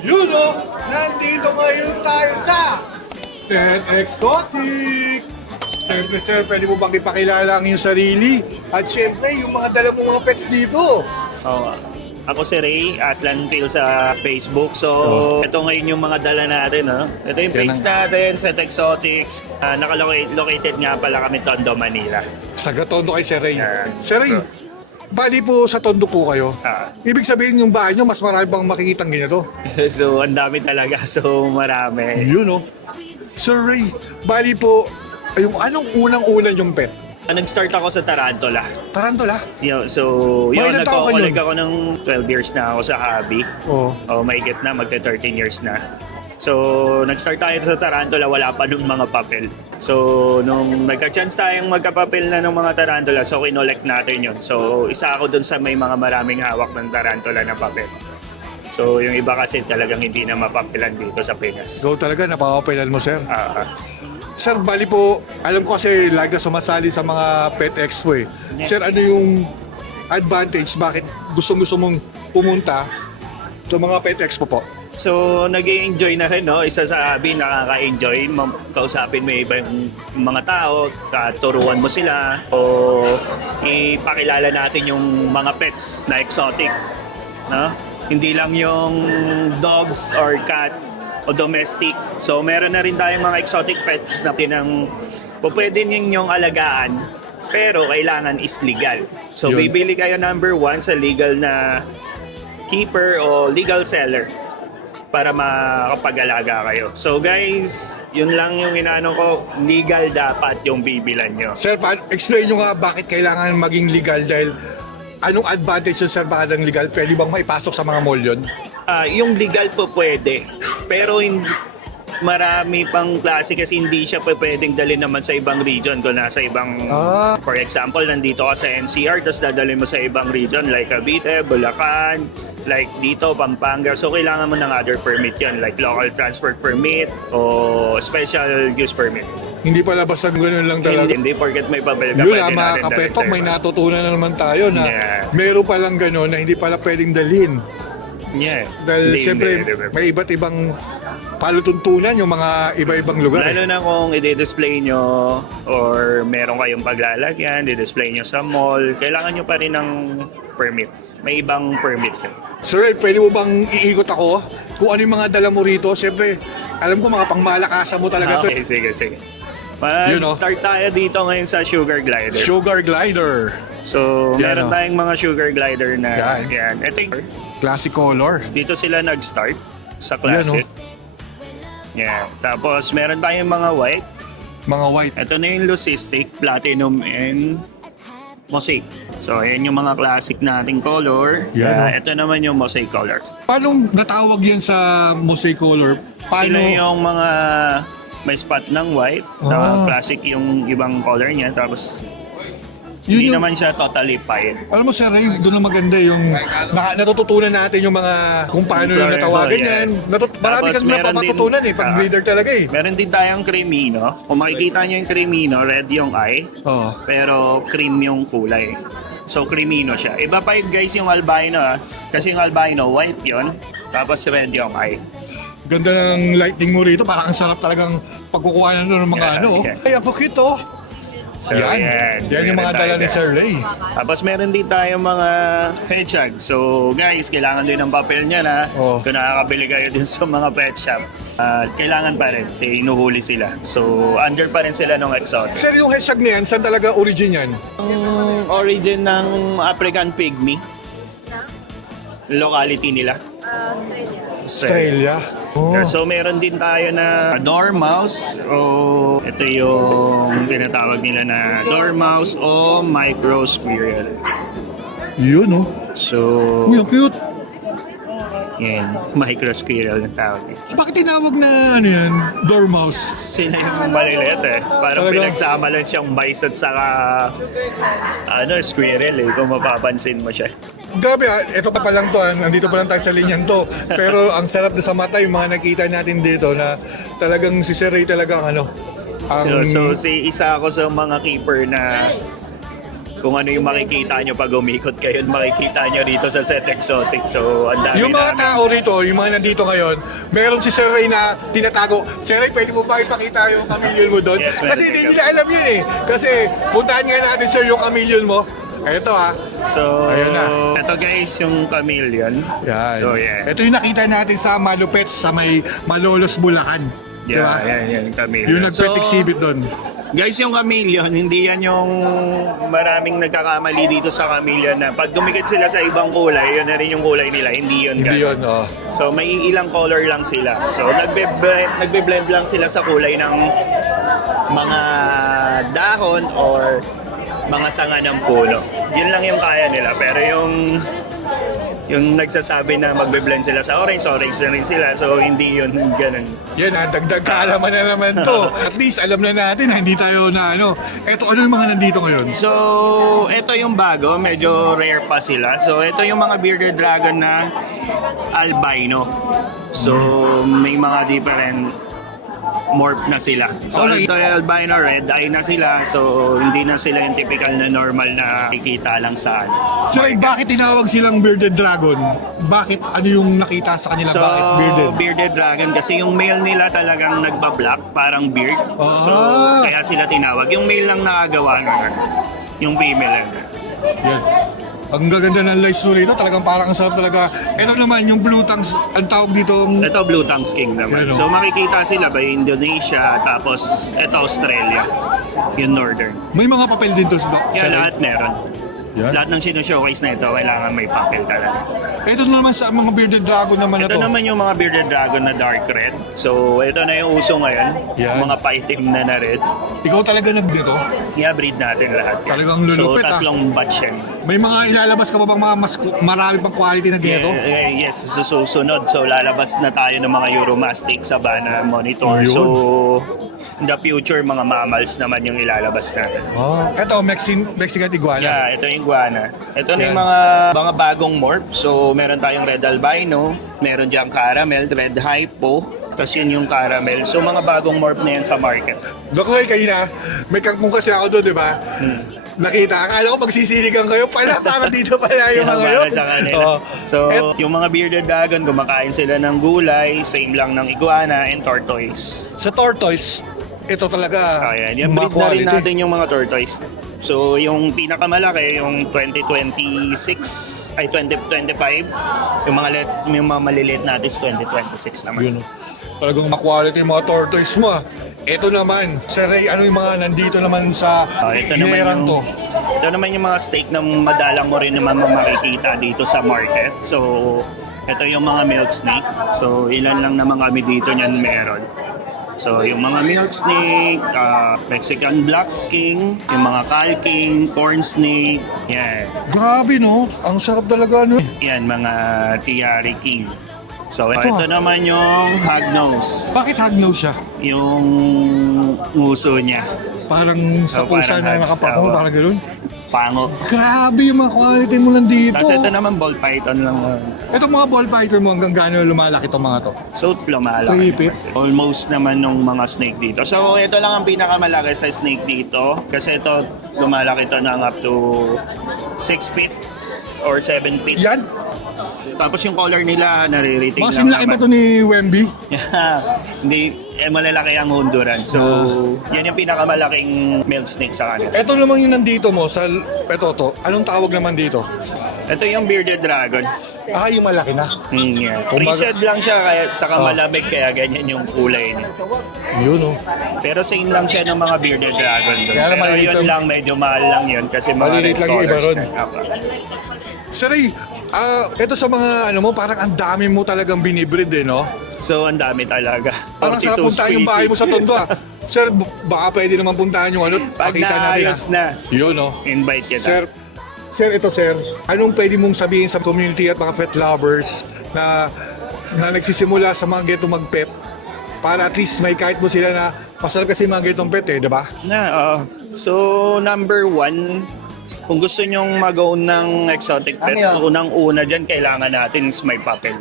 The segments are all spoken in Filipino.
You know, nandito ngayon tayo sa Sen Exotic. Siyempre sir, pwede mo bang ipakilala ang iyong sarili? At siyempre, yung mga dala mo mga pets dito. Oo. Ako si Ray, Aslan Phil sa Facebook. So, ito ngayon yung mga dala natin. No? Ito yung page natin, Set Exotics. Located nga pala kami Tondo, Manila. Sa Tondo kay Sir Ray. Yeah. Sir Ray, bali po sa Tondo po kayo. Ibig sabihin yung bahay nyo, mas marami bang makikitang ganito? So, ang dami talaga. So, marami. You know. Sir Ray, bali po, yung anong unang-ulan yung pet? Nag-start ako sa Tarantula. Tarantula? So, yun, Ilang taon ka yun? nag-collect ako ng 12 years na ako sa hobby. Oo. Maigit na, magta-13 years na. So, nag-start tayo sa Tarantula, wala pa nung mga papel. So, nung nagka-chance tayong magkapapel na ng mga Tarantula, so kinolect natin yun. So, isa ako dun sa may mga maraming hawak ng Tarantula na papel. So, yung iba kasi talagang hindi na mapapelan dito sa Pinas. Go talaga, napakapilan mo sir. Ah, Sir, bali po, alam ko kasi lagi na sumasali sa mga Pet Expo eh. Sir, ano yung advantage? Bakit gustong-gusto mong pumunta sa mga Pet Expo po? So, nag-enjoy na rin, no? Isa sa hobby, nakaka-enjoy. Kausapin mo yung ibang mga tao, turuan mo sila, o ipakilala natin yung mga pets na exotic. No? Hindi lang yung dogs or cat o domestic. So, meron na rin tayong mga exotic pets na pwede ninyong alagaan, pero kailangan is legal. So, Yun. bibili kayo number 1 sa legal na keeper o legal seller para makapag-alaga kayo. So guys, yun lang yung inaano ko, legal dapat yung bibilan nyo. Sir, explain nyo nga bakit kailangan maging legal dahil anong advantage yun sir bakit ang legal? Pwede bang maipasok sa mga mall yun? Yung legal po pwede, pero hindi, marami pang klase kasi hindi siya pwedeng dalhin naman sa ibang region kung nasa ibang... For example, nandito ka sa NCR, tapos dadalhin mo sa ibang region like Cavite, Bulacan, like dito, Pampanga. So, kailangan mo ng other permit yun, like local transport permit o special use permit. Hindi pala basta gano'n lang talaga. Hindi porket may papel ka, Yun pwede mga natin kapetok, dalhin may sa iba. natutunan na naman tayo na meron palang gano'n na hindi pala pwedeng dalhin. Yeah. Dahil Hindi, siyempre hindi. may iba't ibang palutuntunan yung mga iba-ibang lugar. Lalo na kung i-display nyo or meron kayong paglalagyan, i-display nyo sa mall, kailangan nyo pa rin ng permit. May ibang permit yun. Sir, pwede mo bang iikot ako? Kung ano yung mga dala mo rito? Siyempre, alam ko mga pangmalakasan mo talaga to. Okay, sige. Yun, no? Mag-start tayo dito ngayon sa Sugar Glider. Sugar glider. So, Yan, meron no? tayong mga Sugar Glider na Yan. yan. Ito yung, Classic color. dito sila nag-start sa classic. Yan. Tapos, meron tayong mga white. Mga white. Ito na yung Lucistic, Platinum, and Mosaic. So, ayan yung mga classic nating color. Yan, no? Ito naman yung Mosaic color. Paano natawag yan sa mosaic color? Paano? Sila yung mga may spot ng white. Classic yung ibang color niya. Tapos, Yun hindi yung- naman siya totally pile. Alam mo sir, doon na maganda yung natututunan natin yung mga kung paano yung natawagan yan. Yes. Marami Tapos kang meron napapatutunan din- eh, pag breeder talaga eh. Meron din tayong Cremino. Kung makikita nyo yung Cremino, red yung eye. Oo. Pero cream yung kulay. So, Cremino siya. Iba pa yun guys yung albino kasi yung albino, white yon, tapos red yung eye. Ganda ng lighting mo rito, parang ang sarap talagang pagkukuha ng mga Yeah, ano. yeah. Ay, ang cute. So, Yan yung mga dala ni Sir Ray. Tapos meron din tayong mga hedgehog. So guys, kailangan din ng papel niya na Oo. kung nakakabili kayo din sa mga pet shop. Kailangan pa rin kasi inuhuli sila. So under pa rin sila ng exotic. Sir, yung hedgehog na yan, saan talaga origin yan? Ang origin ng African pygmy, locality nila. Australia. Oh. So meron din tayo na dormouse o ito yung tinatawag nila na dormouse o micro squirrel. Yun oh. So Uy, ang cute. yan, micro squirrel na tawag. Bakit tinawag na ano yan? Dormouse? Sila yung maliliit Parang Talaga? pinagsama lang siyang mice at saka squirrel kung mapapansin mo siya. Grabe ito pa lang to, nandito pa lang tayo sa linyan to. Pero ang sarap na sa mata yung mga nakita natin dito na talagang si Sir Ray talagang ang... So isa ako sa mga keeper na kung ano yung makikita nyo pag umikot kayo, makikita nyo dito sa Set Exotic. So, ang dami Yung mga namin. tao rito, yung mga nandito ngayon, meron si Sir Ray na tinatago. Sir Ray, pwede mo ba ipakita yung chameleon mo doon? Yes, Kasi meron hindi din. nila alam yun eh. Kasi puntahan nga natin, sir, yung chameleon mo. Ito ha. So, Ayun na. ito guys, yung chameleon. Yan. So, yeah. Ito yung nakita natin sa Malupets sa may Malolos, Bulacan. Yeah, Diba? yan, yung chameleon. Yung nag-pet exhibit doon. Guys, yung chameleon, hindi yan yung maraming nagkakamali dito sa chameleon na pag dumikit sila sa ibang kulay, yun na rin yung kulay nila. Hindi yun. Hindi ganun. yun, oh. So may ilang color lang sila. So nagbe-blend lang sila sa kulay ng mga dahon or mga sanga ng puno. Yun lang yung kaya nila. Pero yung nagsasabi na magbe-blend sila sa orange na rin sila. So hindi yun ganun. Yan ha, dagdag kaalaman na naman to. At least alam na natin na hindi tayo na ano. Eto, ano yung mga nandito ngayon? So, ito yung bago, medyo rare pa sila. So, ito yung mga bearded dragon na albino. So, may mga different morph na sila. So, Okay. ito yung albino red eye na sila. So, hindi na sila yung typical na normal na kikita lang sa Sir Ray, bakit tinawag silang bearded dragon? Bakit ano yung nakita sa kanila? So, Bakit bearded? bearded dragon kasi yung male nila talagang nagba-black, parang beard. So, Ah. kaya sila tinawag. Yung male lang nakagawa nun. Yung female lang. Yan. Ang gaganda ng lights mo rito, talagang parang ang sarap talaga. Ito naman, yung blue tongues, ang tawag dito, Ito Blue Tongues King naman. Yan, oh. So makikita sila ba Indonesia, tapos ito Australia, yung northern. may mga papel din to. Yan lahat meron. Yan. Lahat ng sinushow-case na ito, kailangan may papel talaga. Ito naman sa mga bearded dragon naman na Ito to. naman yung mga bearded dragon na dark red. So ito na yung uso ngayon, Yan. mga paitim na red. Ikaw talaga nagdito? I-breed natin lahat yan. Talagang lulupit, So tatlong batch yan. May mga ilalabas ka pa bang mga mas marami pang quality na ganito? Yes, susunod. So lalabas na tayo ng mga Euromastic sa Savannah Monitor. Yun. So in the future, mga mammals naman yung ilalabas natin. Ito, Mexican iguana. Yeah, ito yung iguana. Ito na Yan. yung mga bagong morph. So, meron tayong red albino, meron diyang caramel, red hypo, tapos yun yung caramel. So, mga bagong morph na yan sa market. Dok Roy, kanina, may kangkong kasi ako doon, di ba? Nakita, akala ko magsisiligan kayo pala, para dito pala yung mga yun. Para sa kanila. Oo. So, yung mga bearded dragon, kumakain sila ng gulay, same lang ng iguana and tortoise. Sa tortoise, ito talaga Ayan, yung mga breed na rin quality. natin yung mga tortoise. So, yung pinakamalaki, yung 2026, ay 2025, yung mga maliliit natin is 2026 naman. Yun, oh. Talagang ma-quality yung mga tortoise mo. Ito naman, Sir Ray, ano yung mga nandito naman sa Ito naman hinerang yung, to? ito naman yung mga steak na madalang mo rin naman makikita dito sa market. So, ito yung mga milk snake. So, ilan lang naman kami dito niyan meron. So, yung mga milk snake, Mexican black king, yung mga Cal king, corn snake, yan. Grabe, no? Ang sarap talaga, no? Yan, mga Tiari king. So, Ito, ito naman yung hognose. Bakit hognose siya? Yung nguso niya. Parang sa Oh, pusa parang na hugs, nakapango, oo. parang gano'n. Pango. Grabe yung mga quality mo nandito. Tapos ito naman ball python lang. Itong mga ball python mo, hanggang gano'n lumalaki itong mga to? So, lumalaki. 3 feet? naman sila. Almost naman nung mga snake dito. So, ito lang ang pinakamalaki sa snake dito. Kasi ito, lumalaki ito ng up to 6 feet or 7 feet. Yan? Tapos yung color nila, naririting Mga lang sinlaki ba naman. to ni Wemby? Hindi, malalaki ang Honduran. So, yan yung pinakamalaking milk snake sa kanila. Ito naman yung nandito mo sa ito to. Anong tawag naman dito? Ito yung bearded dragon. Yung malaki na. Yeah. Kumbaga- Pre-shed lang siya, kaya saka malamig, kaya ganyan yung kulay niya. Yun, oh. Pero same lang siya ng mga bearded dragon doon. Kaya Pero maliliit yun lang. lang, medyo mahal lang yun kasi mga Maliliit red lang yung iba colors ron. na. Apo. Sir Ray, ito sa mga ano mo, parang ang dami mo talagang binibreed eh, no? So, ang dami talaga. Parang sarap 42 puntahan yung bahay mo sa species. Tondo, ah. Sir, baka pwede naman puntahan yung ano, Pag pakita natin, naayos na, Yun, no? invite kita. Sir, ito sir, anong pwede mong sabihin sa community at mga pet lovers na nagsisimula sa mga getong mag-pet para at least may kahit mo sila na masarap kasi mga getong pet eh, di ba? So, number one, kung gusto nyong mag-own ng exotic pet, unang-una dyan, kailangan natin is may papel.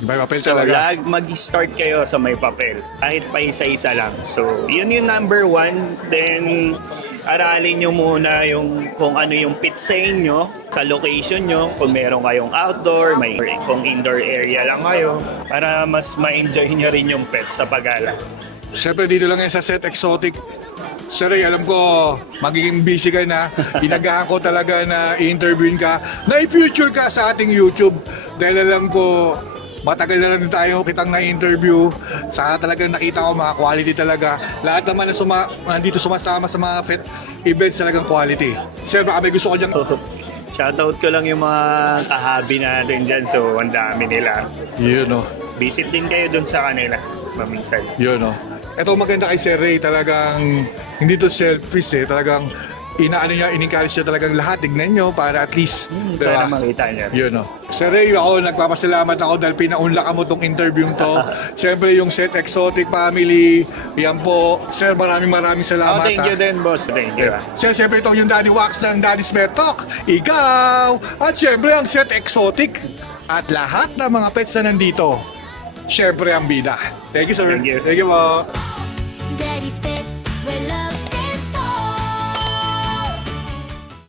May papel So, talaga. mag-start kayo sa may papel. Kahit pa isa-isa lang. So, yun yung number one. Then, aralin nyo muna yung kung ano yung fit sa inyo, sa location nyo, kung meron kayong outdoor, may kung indoor area lang kayo, para mas ma-enjoy nyo rin yung pet sa pag-ala. Siyempre dito lang yan sa Set Exotic. Sir Ray, alam ko magiging busy ka na. Inagahan ko talaga na i-interviewin ka, na i-future ka sa ating YouTube. Dahil alam ko matagal na rin tayo kitang na-interview. Saka talagang nakita ko mga quality talaga. Lahat naman na nandito sumasama sa mga pet events talagang quality. Sir, baka may gusto ko dyan. Shoutout ko lang yung mga kahabi natin dyan. So, ang dami nila. Yun o. Visit din kayo dun sa kanila. Maminsan. Yun o. Ito maganda kay Sir Ray, talagang hindi to selfish talagang in-encourage niya talagang lahat, tignan nyo para at least, Para makita niya. Yun o. Sir Ray, ako nagpapasalamat ako dahil pinaunla ka mo tong interview to. Siyempre yung Set Exotic family, yan po. Sir, maraming salamat. Thank you din, boss. Thank you. Sir, siyempre itong yung Daddy Wax ng Daddy's Pet Talk. Ikaw! At siyempre ang Set Exotic. At lahat ng mga pets na nandito. Siyempre ang bida. Thank you, sir. Thank you. Thank you po. Daddy's Pet